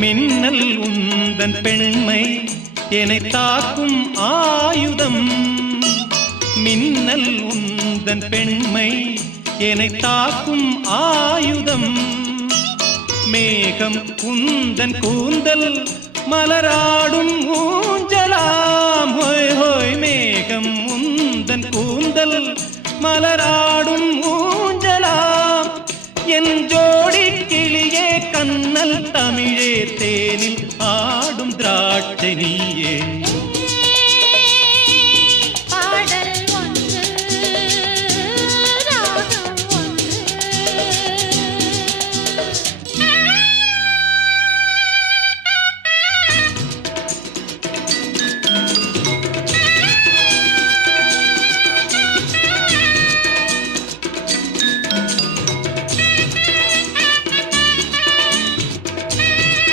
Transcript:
மின்னல் உந்தன் பெண்மை என்னை தாக்கும் ஆயுதம். மின்னல் உந்தன் பெண்மை என்னை தாக்கும் ஆயுதம். மேகம் உந்தன் கூந்தல் மலராடும் ஊஞ்சலாம். ஹோய் ஹோய் மேகம் உந்தன் கூந்தல் மலராடும் ஊஞ்சலாம். என் ஜோடி கிளியே கண்ணல் தமிழே தேனில் ஆடும் திராட்சை நீயே.